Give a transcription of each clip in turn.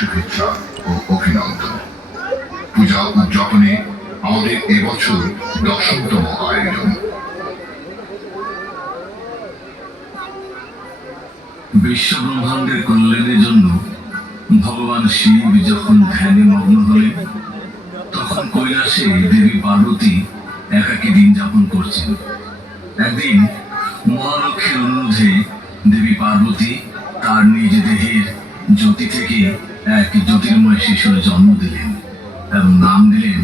শুভেচ্ছা ও অভিনন্দন। পূজা উদযাপনে আমাদের এবছর 10তম আয়োজন। বিশ্ব ব্রহ্মাণ্ডের কল্যাণের জন্য ভগবান শিব যখন ধ্যানে মগ্ন হলেন, তখন কৈলাসে দেবী পার্বতী একাকী দিন যাপন করছেন। একদিন মহালক্ষ্মীর অনুরোধে দেবী পার্বতী তার নিজ দেহের জ্যোতি থেকে এক জ্যোতির্ময় শিশুর জন্ম দিলেন এবং নাম দিলেন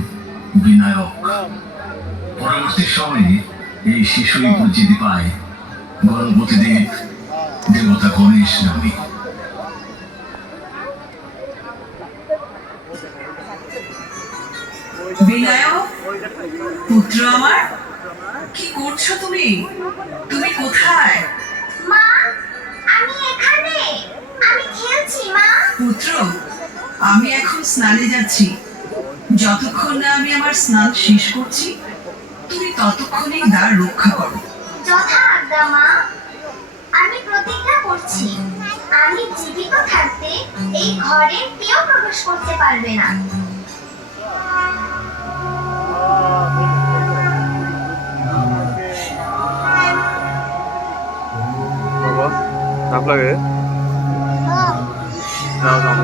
বিনায়ক। পরবর্তী সময়ে এই শিশুই পরিচিতি পায় গণপতি দেব, দেবতা গণেশ নামে। বিনায়ক, পুত্র আমার, কি করছো তুমি? তুমি কোথায়? মা, আমি এখানে। আমি খেলছি মা। পুত্র, আমি এখন স্নানে যাচ্ছি। যতক্ষণ না আমি আমার স্নান শেষ করছি, তুমি ততক্ষণই দ্বার রক্ষা করো। যথা আজ্ঞা মা। আমি প্রতিজ্ঞা করছি, আমি জীবিত থাকতে এই ঘরে কেউ প্রবেশ করতে পারবে না। বাবা তাপ লাগে যাও যাও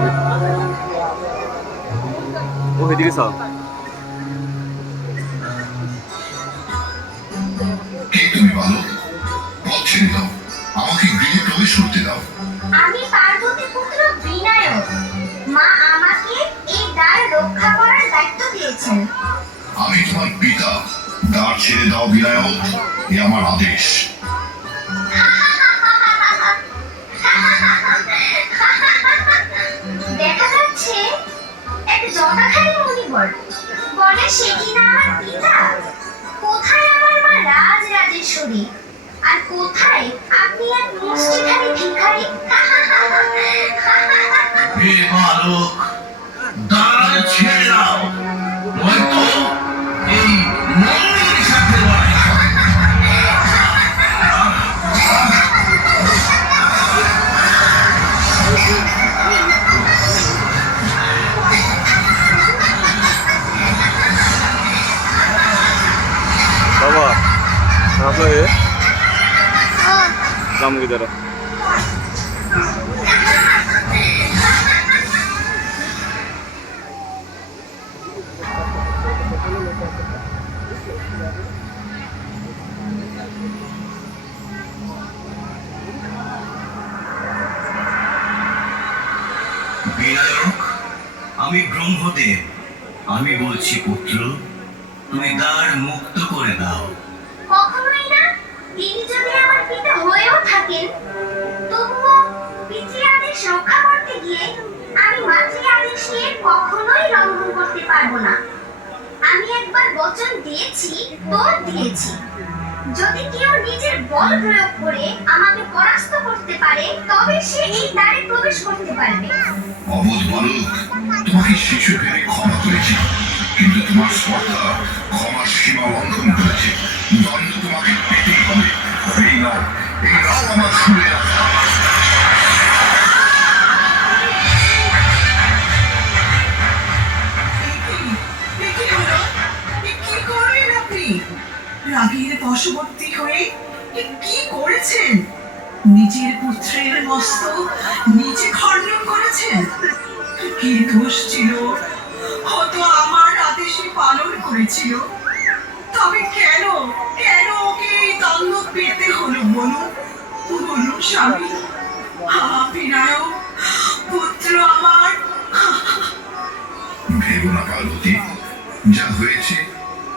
ও এদিকে যাও। কে তুমি বালক? পথ ছেড়ে দাও, আমাকে গৃহে প্রবেশ করতে দাও। আমি পার্বতী পুত্র বিনায়ক। মা আমাকে এই দ্বার রক্ষা করার দায়িত্ব দিয়েছেন। আমি তোমার পিতা। দ্বার ছেড়ে দাও বিনায়ক, এ আমার আদেশ। দেখা যাচ্ছে এক জটাধারী মুনিবর। বলে সে কিনা আমার পিতা। কোথায় আমার মা রাজরাজেশ্বরী, আর কোথায় আপনি এক মুষ্টিধারী ভিখারি? হে বালক, দ্বার ছেড়ে দাও, নয়তো এই মন্দিরের সাথে লড়াই হবে। বাবা তাপ লাগে যাম কি দাঁড়া। বিনায়ক, আমি ব্রহ্মদেব। আমি বলছি পুত্র, তুমি দ্বার মুক্ত করে দাও। কখনোই না। তিনি যদি আমার পিতা হয়েও থাকেন, তবুও পিতৃ আদেশ রক্ষা করতে গিয়ে আমি মাতৃ আদেশ নিয়ে কখনোই লঙ্ঘন করতে পারবো না। আমি একবার বচন দিয়েছি তো দিয়েছি। যদি কেউ নিজের বল প্রয়োগ করে আমাকে পরাস্ত করতে পারে, তবে সে এই দ্বারে প্রবেশ করতে পারবে। অবোধ বালক, তোমাকে শিশু ভেবে ক্ষমা করেছি, কিন্তু তোমার শ্রদ্ধা ক্ষমার সীমা লঙ্ঘন করেছে। দণ্ড তোমাকে পেতেই হবে। এই নাও, এই নাও আমার শুনে রাখা। কি হলো? কি করলেন আপনি? রাগের বশবর্তী হয়ে কি করেছেন? নিজের পুত্রের মস্তক নিজে খণ্ডন করেছেন। কি দোষ ছিল? হয়তো আমার আদেশে পালন করেছিল। তবে কেন কেন ওকে এই দণ্ড পেতে হলো বলুন? বলুন স্বামী। বিনায়ক, পুত্র আমার। ভেবো না পার্বতী, যা হয়েছে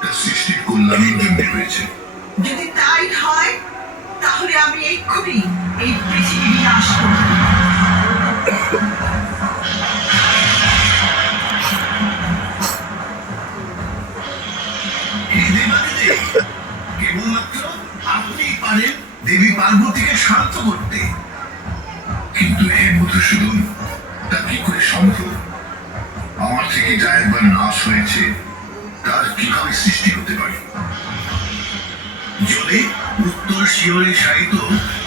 তা সৃষ্টির কল্যাণের জন্য হয়েছে। যদি তাই হয়, তাহলে আমি এক্ষুনি এই পৃথিবী নাশ করব। কেবলমাত্র আপনি পারেন দেবী পার্বতীকে শান্ত করতে। কিন্তু হে মধুসূদন, তা কি করে সম্ভব? আমার থেকে যা একবার নাশ হয়েছে, তার কিভাবে সৃষ্টি হতে পারে? যদি উত্তর শিয়রে শায়িত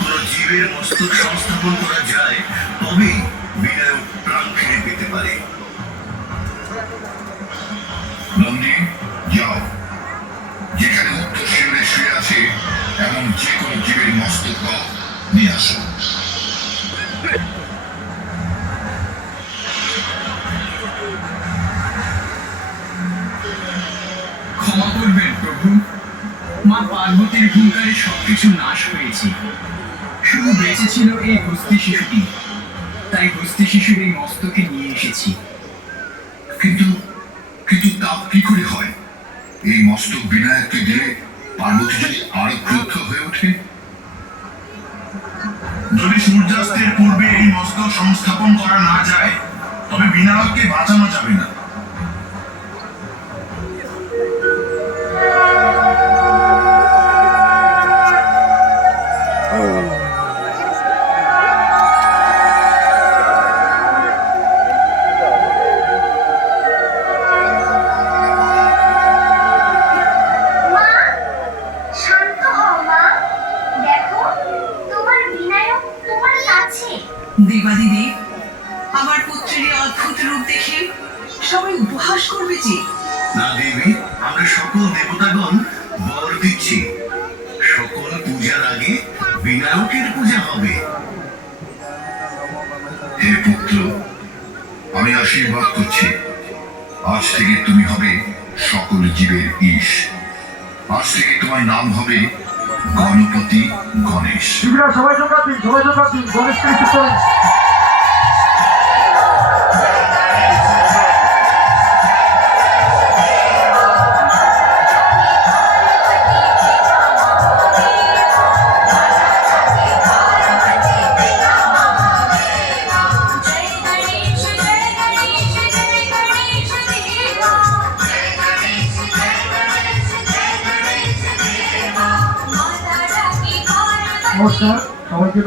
কোন জীবের মস্তক সংস্থাপন করা যায়, তবেই বিনায়ক প্রাণ ফিরে পেতে পারে। নন্দী, যাও, যেখানে উত্তর শিবিরে শুয়ে আছে এমন যে কোনো জীবের মস্তক নিয়ে আসো। ক্ষমা করবেন প্রভু, মা পার্বতীর হুঙ্কারে সবকিছু নাশ হয়েছে। শুধু বেঁচে ছিল এই হস্তি শিশুটি, তাই হস্তি শিশুর এই মস্তকে নিয়ে এসেছি। কিন্তু কিন্তু তা কি করে হয়? এই মস্তক বিনায়ককে দিলে পার্বতী যদি আরো ক্রুদ্ধ হয়ে ওঠে? যদি সূর্যাস্তের পূর্বে এই মস্তক সংস্থাপন করা না যায় তবে বিনায়ককে বাঁচানো যাবে না। মা, শান্ত হও মা। দেখো, তোমার বিনায়ক তোমার কাছে। দেবাদিদেব, আমার পুত্রের এই অদ্ভুত রূপ দেখে সবাই উপহাস করবে যে। না দেবী, আমরা সকল দেবতাগণ বর দিচ্ছি, সকল পূজার আগে বিনায়কের পূজা হবে। হে পুত্র, আমি আশীর্বাদ করছি, আজ থেকে তুমি হবে সকল জীবের ঈশ। আজ থেকে তোমার নাম হবে গণপতি গণেশ। সবাই যোগদান দিন, সবাই যোগদান দিন, গণেশ করুন। নমস্কার সবাইকে।